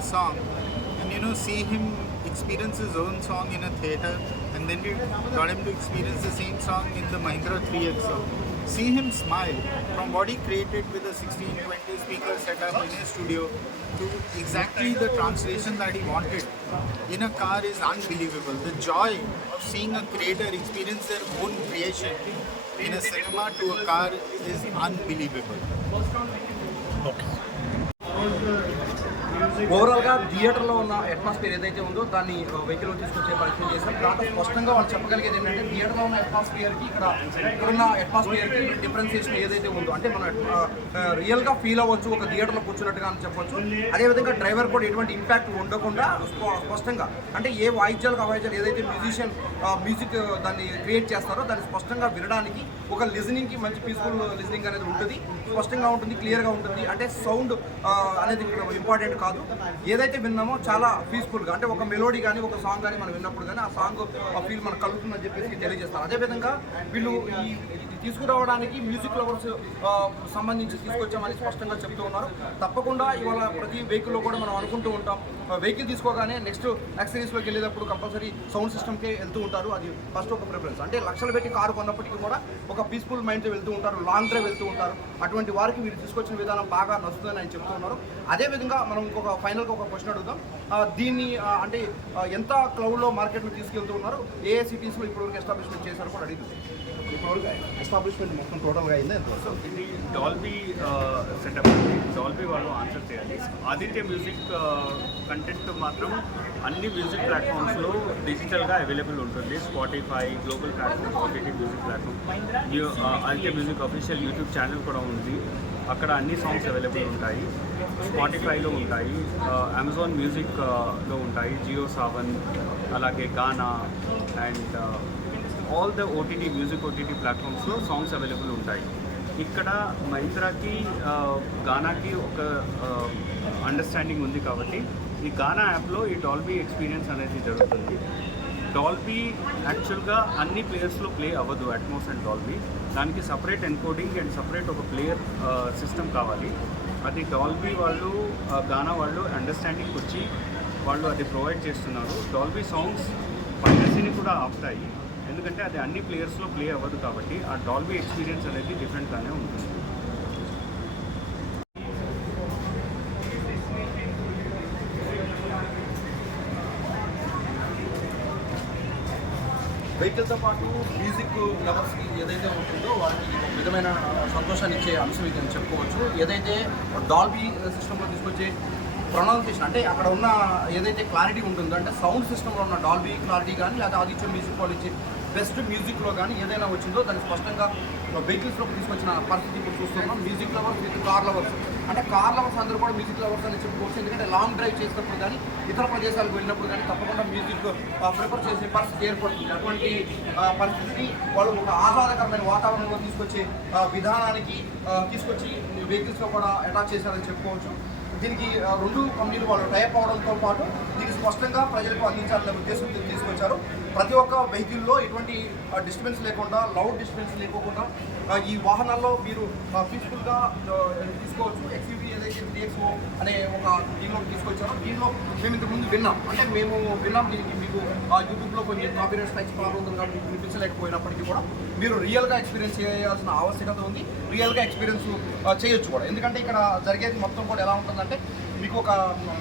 the song, and see him experience his own song in a theater, and then we got him to experience the same song in the Mahindra 3X song. See him smile from what he created with a 16-20 speaker setup in his studio to exactly the translation that he wanted in a car is unbelievable. The joy of seeing a creator experience their own creation in a cinema to a car is unbelievable. ఓవరాల్గా థియేటర్లో ఉన్న atmosphere ఏదైతే ఉందో దాన్ని వెహికల్లో తీసుకొచ్చే ప్రయత్నం చేశారు. దాంట్లో స్పష్టంగా వాళ్ళు చెప్పగలిగేది ఏంటంటే థియేటర్లో ఉన్న అట్మాస్ఫియర్కి ఇక్కడున్న అట్మాస్ఫియర్కి డిఫరెన్సియేషన్ ఏదైతే ఉందో అంటే మనం రియల్గా ఫీల్ అవ్వచ్చు, ఒక థియేటర్లో కూర్చున్నట్టుగా అని చెప్పొచ్చు. అదేవిధంగా డ్రైవర్ కూడా ఎటువంటి ఇంపాక్ట్ ఉండకుండా స్పష్టంగా అంటే ఏ వాయిద్యాలకు అవాయిద్యాలు ఏదైతే మ్యూజిక్ దాన్ని క్రియేట్ చేస్తారో దాన్ని స్పష్టంగా వినడానికి ఒక లిజనింగ్కి మంచి పీస్ఫుల్ లిజనింగ్ అనేది ఉంటుంది, స్పష్టంగా ఉంటుంది, క్లియర్గా ఉంటుంది. అంటే సౌండ్ అనేది ఇంపార్టెంట్ కాదు, ఏదైతే విన్నామో చాలా పీస్ఫుల్గా అంటే ఒక మెలోడీ కానీ ఒక సాంగ్ కానీ మనం విన్నప్పుడు కానీ ఆ సాంగ్ ఆ ఫీల్ మనకు కలుగుతుందని చెప్పేసి తెలియజేస్తారు. అదేవిధంగా వీళ్ళు ఈ తీసుకురావడానికి మ్యూజిక్ లవర్స్ సంబంధించి తీసుకొచ్చామని స్పష్టంగా చెప్తూ ఉన్నారు. తప్పకుండా ఇవాళ ప్రతి వెహికల్లో కూడా మనం అనుకుంటూ ఉంటాం, వెహికల్ తీసుకోగానే నెక్స్ట్ యాక్సరీస్లోకి వెళ్ళేటప్పుడు కంపల్సరీ సౌండ్ సిస్టమ్కే వెళ్తూ ఉంటారు. అది ఫస్ట్ ఒక ప్రిఫరెన్స్. అంటే లక్షలు పెట్టి కారు కొన్నప్పటికీ కూడా ఒక పీస్ఫుల్ మైండ్తో వెళ్తూ ఉంటారు, లాంగ్ డ్రైవ్ వెళ్తూ ఉంటారు. అటువంటి వారికి వీళ్ళు తీసుకొచ్చిన విధానం బాగా నచ్చుతుందని ఆయన చెప్తూ ఉన్నారు. అదేవిధంగా మనం ఇంకొక ఫైనల్గా ఒక క్వశ్చన్ అడుగుదాం. దీన్ని అంటే ఎంత క్లౌడ్లో మార్కెట్లో తీసుకెళ్తూ ఉన్నారు, ఏ సిటీస్లో ఇప్పటివరకు ఎస్టాబ్లిష్మెంట్ చేశారు కూడా అడిగింది. ఇప్పటివరకు ఎస్టాబ్లిష్మెంట్ మొత్తం టోటల్గా అయింది ఎంత? సో ఇది డాల్బీ సెటప్ అండి. డాల్బీ వాళ్ళు ఆన్సర్ చేయాలి. ఆదిత్య మ్యూజిక్ కంటెంట్ మాత్రం అన్ని మ్యూజిక్ ప్లాట్ఫామ్స్లో డిజిటల్గా అవైలబుల్ ఉంటుంది. Spotify, global platform, OTT music platform, Aditya music official YouTube channel కూడా ఉంది. అక్కడ అన్ని సాంగ్స్ అవైలబుల్ ఉంటాయి. స్పాటిఫైలో ఉంటాయి, అమెజాన్ మ్యూజిక్లో ఉంటాయి, జియో సావన్, అలాగే Gaana and all the OTT music OTT ప్లాట్ఫామ్స్లో సాంగ్స్ అవైలబుల్ ఉంటాయి. ఇక్కడ మహీంద్రాకి గానాకి ఒక అండర్స్టాండింగ్ ఉంది కాబట్టి ఈ గానా యాప్లో ఈ డాల్బీ ఎక్స్పీరియన్స్ అనేది జరుగుతుంది. డాల్బీ యాక్చువల్గా అన్ని ప్లేయర్స్లో ప్లే అవ్వదు, అట్మోస్ అండ్ డాల్బీ. దానికి సపరేట్ ఎన్కోడింగ్ అండ్ సపరేట్ ఒక ప్లేయర్ సిస్టమ్ కావాలి. అది డాల్బీ వాళ్ళు గానా వాళ్ళు అండర్స్టాండింగ్కి వచ్చి వాళ్ళు అది ప్రొవైడ్ చేస్తున్నారు. డాల్బీ సాంగ్స్ పైరసీని కూడా ఆపుతాయి, ఎందుకంటే అది అన్ని ప్లేయర్స్లో ప్లే అవ్వదు కాబట్టి ఆ డాల్బీ ఎక్స్పీరియన్స్ అనేది డిఫరెంట్గానే ఉంటుంది. వెహికల్తో పాటు మ్యూజిక్ లవర్స్కి ఏదైతే ఉంటుందో వాళ్ళకి ఒక విధమైన సంతోషాన్ని ఇచ్చే అంశం ఇది అని చెప్పుకోవచ్చు. ఏదైతే డాల్బీ సిస్టంలో తీసుకొచ్చే ప్రొనౌన్సియేషన్ అంటే అక్కడ ఉన్న ఏదైతే క్లారిటీ ఉంటుందో అంటే సౌండ్ సిస్టంలో ఉన్న డాల్బీ క్లారిటీ కానీ లేదా ఆదిత్య మ్యూజిక్ వాళ్ళు ఇచ్చే బెస్ట్ మ్యూజిక్లో కానీ ఏదైనా వచ్చిందో దాన్ని స్పష్టంగా వెహికల్స్లోకి తీసుకొచ్చిన పరిస్థితి ఇప్పుడు చూస్తున్నాం. Music lovers with car lovers అంటే కార్ లవర్స్ అందరూ కూడా మ్యూజిక్ లవర్స్ అని చెప్పుకోవచ్చు. ఎందుకంటే లాంగ్ డ్రైవ్ చేసినప్పుడు కానీ ఇతర ప్రదేశాలకు వెళ్ళినప్పుడు కానీ తప్పకుండా మ్యూజిక్ ప్రిఫర్ చేసే పరిస్థితి ఏర్పడుతుంది. అటువంటి పరిస్థితిని వాళ్ళు ఒక ఆహ్లాదకరమైన వాతావరణంలో తీసుకొచ్చే విధానానికి తీసుకొచ్చి వెహికల్స్లో కూడా అటాచ్ చేశారని చెప్పుకోవచ్చు. దీనికి రెండు కంపెనీలు వాళ్ళు టైప్ అవడంతో పాటు దీనికి స్పష్టంగా ప్రజలకు అందించాలనే ఉద్దేశంతో తీసుకొచ్చారు. ప్రతి ఒక్క వెహికల్లో ఎటువంటి డిస్టర్బెన్స్ లేకుండా, లౌడ్ డిస్టర్బెన్స్ లేకోకుండా ఈ వాహనాల్లో మీరు పీస్ఫుల్గా తీసుకోవచ్చు. ఎక్స్యూవీ ఏదైతే 3X అనే ఒక దీనిలో తీసుకొచ్చారో దీనిలో మేము ఇంతకుముందు విన్నాం. అంటే మేము విన్నాం దీనికి మీకు యూట్యూబ్లో కొంచెం కాపీరైట్ స్ట్రైక్స్ ప్రాబ్లం ఉంది కాబట్టి వినిపించలేకపోయినప్పటికీ కూడా మీరు రియల్గా ఎక్స్పీరియన్స్ చేయాల్సిన ఆవశ్యకత ఉంది. రియల్గా ఎక్స్పీరియన్స్ చేయొచ్చు కూడా. ఎందుకంటే ఇక్కడ జరిగేది మొత్తం కూడా ఎలా ఉంటుందంటే మీకు ఒక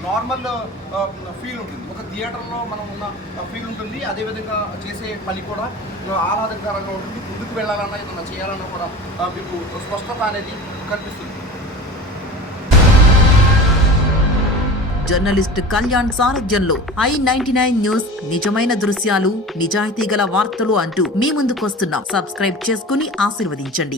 నార్మల్ ఫీల్ ఉంటుంది, ఒక థియేటర్లో మనం ఉన్న ఫీల్ ఉంటుంది. అదేవిధంగా చేసే పని కూడా ఆహ్లాదకరంగా ఉంటుంది. ముందుకు వెళ్ళాలన్నా ఏదన్నా చేయాలన్నా కూడా మీకు స్పష్టత అనేది కనిపిస్తుంది. జర్నలిస్ట్ కళ్యాణ్ సారథ్యంలో i99 న్యూస్ నిజమైన దృశ్యాలు, నిజాయితీ గల వార్తలు అంటూ మీ ముందుకొస్తున్నాం. సబ్స్క్రైబ్ చేసుకుని ఆశీర్వదించండి.